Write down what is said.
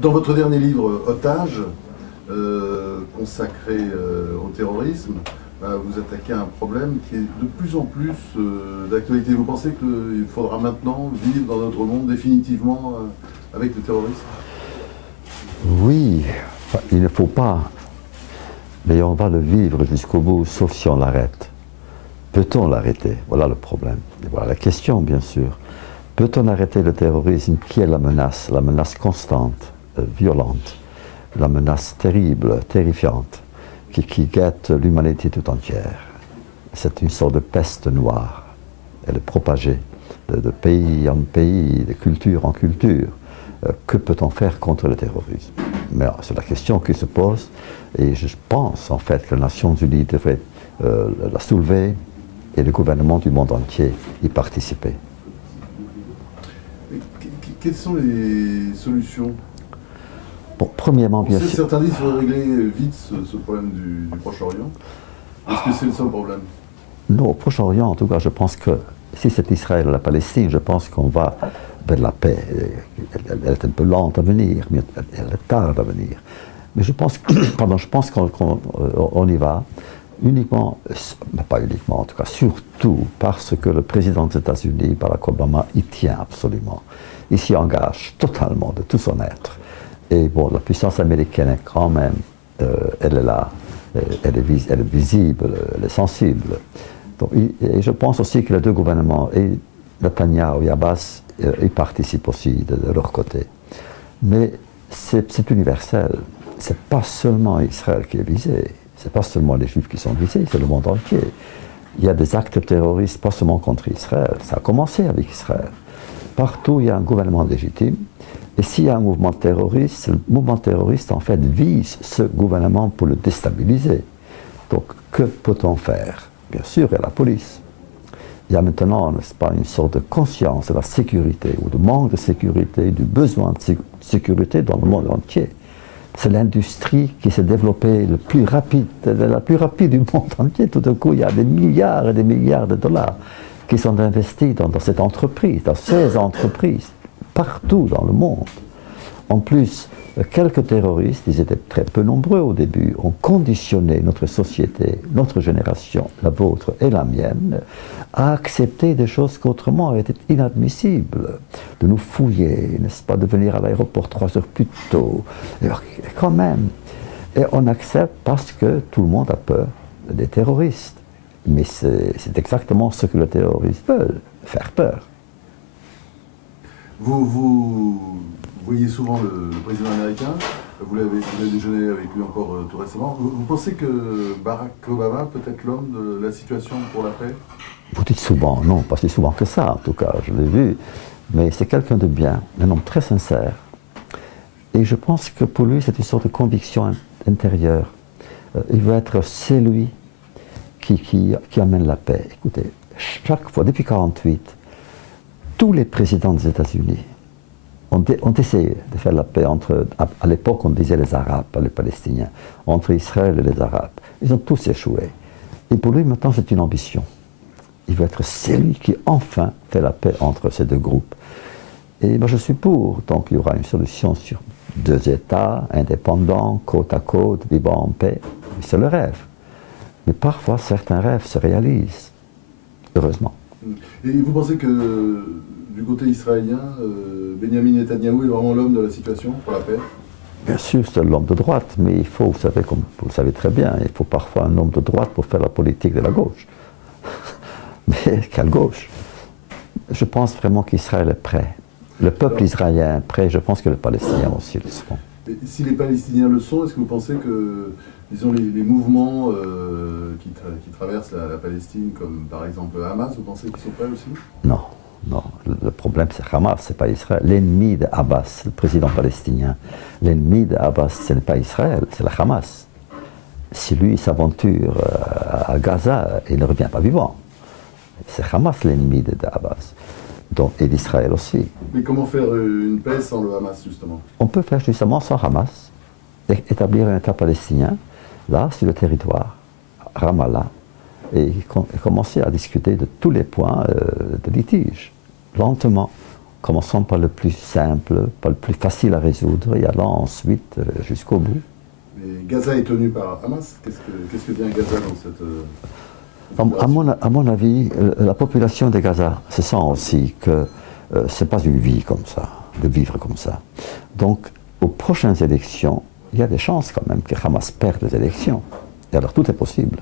Dans votre dernier livre, Otage, consacré au terrorisme, vous attaquez un problème qui est de plus en plus d'actualité. Vous pensez qu'il faudra maintenant vivre dans notre monde définitivement avec le terrorisme? Oui, il ne faut pas, mais on va le vivre jusqu'au bout, sauf si on l'arrête. Peut-on l'arrêter? Voilà le problème. Et voilà la question, bien sûr. Peut-on arrêter le terrorisme qui est la menace constante, violente, la menace terrible, terrifiante, qui guette l'humanité tout entière? C'est une sorte de peste noire. Elle est propagée de pays en pays, de culture en culture. Que peut-on faire contre le terrorisme? Mais c'est la question qui se pose, et je pense en fait que les Nations Unies devraient la soulever et le gouvernement du monde entier y participer. Quelles sont les solutions? Bon, premièrement, bien sûr. Certains disent qu'il faut régler vite ce problème du Proche-Orient. Est-ce que c'est le seul problème? Non, au Proche-Orient, en tout cas, je pense que si c'est Israël ou la Palestine, je pense qu'on va vers la paix. Elle est un peu lente à venir, mais elle est tarde à venir. Mais je pense, qu'on y va uniquement, mais pas uniquement en tout cas, surtout parce que le président des États-Unis, Barack Obama, y tient absolument. Il s'y engage totalement de tout son être. Et bon, la puissance américaine est quand même, elle est là, elle est visible, elle est sensible. Donc, et je pense aussi que les deux gouvernements, et Netanyahu et Abbas, ils participent aussi de leur côté. Mais c'est universel. C'est pas seulement Israël qui est visé, c'est pas seulement les Juifs qui sont visés, c'est le monde entier. Il y a des actes terroristes, pas seulement contre Israël. Ça a commencé avec Israël. Partout, il y a un gouvernement légitime. Et s'il y a un mouvement terroriste, le mouvement terroriste, en fait, vise ce gouvernement pour le déstabiliser. Donc, que peut-on faire? Bien sûr, il y a la police. Il y a maintenant, n'est-ce pas, une sorte de conscience de la sécurité, ou de manque de sécurité, du besoin de sécurité dans le monde entier. C'est l'industrie qui s'est développée la plus rapide du monde entier. Tout d'un coup, il y a des milliards et des milliards de dollars qui sont investis dans cette entreprise, dans ces entreprises, partout dans le monde. En plus, quelques terroristes, ils étaient très peu nombreux au début, ont conditionné notre société, notre génération, la vôtre et la mienne, à accepter des choses qu'autrement étaient inadmissibles. De nous fouiller, n'est-ce pas, de venir à l'aéroport 3 heures plus tôt, et quand même. Et on accepte parce que tout le monde a peur des terroristes. Mais c'est exactement ce que les terroristes veulent, faire peur. Vous voyez souvent le président américain, vous avez déjeuné avec lui encore tout récemment. Vous pensez que Barack Obama peut être l'homme de la situation pour la paix? Vous dites souvent, non, pas si souvent que ça, en tout cas, je l'ai vu. Mais c'est quelqu'un de bien, un homme très sincère. Et je pense que pour lui, c'est une sorte de conviction intérieure. Il veut être celui qui amène la paix. Écoutez, chaque fois, depuis 1948, tous les présidents des États-Unis ont essayé de faire la paix entre, à l'époque on disait les Arabes, pas les Palestiniens, entre Israël et les Arabes. Ils ont tous échoué. Et pour lui maintenant c'est une ambition. Il veut être celui qui enfin fait la paix entre ces deux groupes. Et moi je suis pour, donc il y aura une solution sur 2 États, indépendants, côte à côte, vivant en paix. C'est le rêve. Mais parfois certains rêves se réalisent, heureusement. Et vous pensez que du côté israélien, Benjamin Netanyahou est vraiment l'homme de la situation pour la paix? Bien sûr, c'est l'homme de droite, mais il faut, vous savez, comme vous le savez très bien, il faut parfois un homme de droite pour faire la politique de la gauche. Mais quelle gauche? Je pense vraiment qu'Israël est prêt. Le peuple israélien est prêt, je pense que les Palestiniens aussi le seront. Et si les Palestiniens le sont, est-ce que vous pensez que, disons, les mouvements qui traversent la Palestine, comme par exemple Hamas, vous pensez qu'ils sont prêts aussi? Non, non. Le problème, c'est Hamas, c'est pas Israël. L'ennemi de Abbas, le président palestinien, l'ennemi de Abbas, ce n'est pas Israël, c'est le Hamas. Si lui s'aventure à Gaza, il ne revient pas vivant. C'est Hamas l'ennemi de Abbas. Donc, et d'Israël aussi. Mais comment faire une paix sans le Hamas, justement? On peut faire justement sans Hamas, établir un État palestinien, là, sur le territoire, Ramallah, et commencer à discuter de tous les points de litige, lentement, Commençons par le plus simple, par le plus facile à résoudre, et allant ensuite jusqu'au bout. Mais Gaza est tenu par Hamas. Qu'est-ce que vient Gaza dans cette... À mon avis, la population de Gaza se sent aussi que ce n'est pas une vie comme ça, de vivre comme ça. Donc, aux prochaines élections, il y a des chances quand même que Hamas perde les élections. Et alors tout est possible.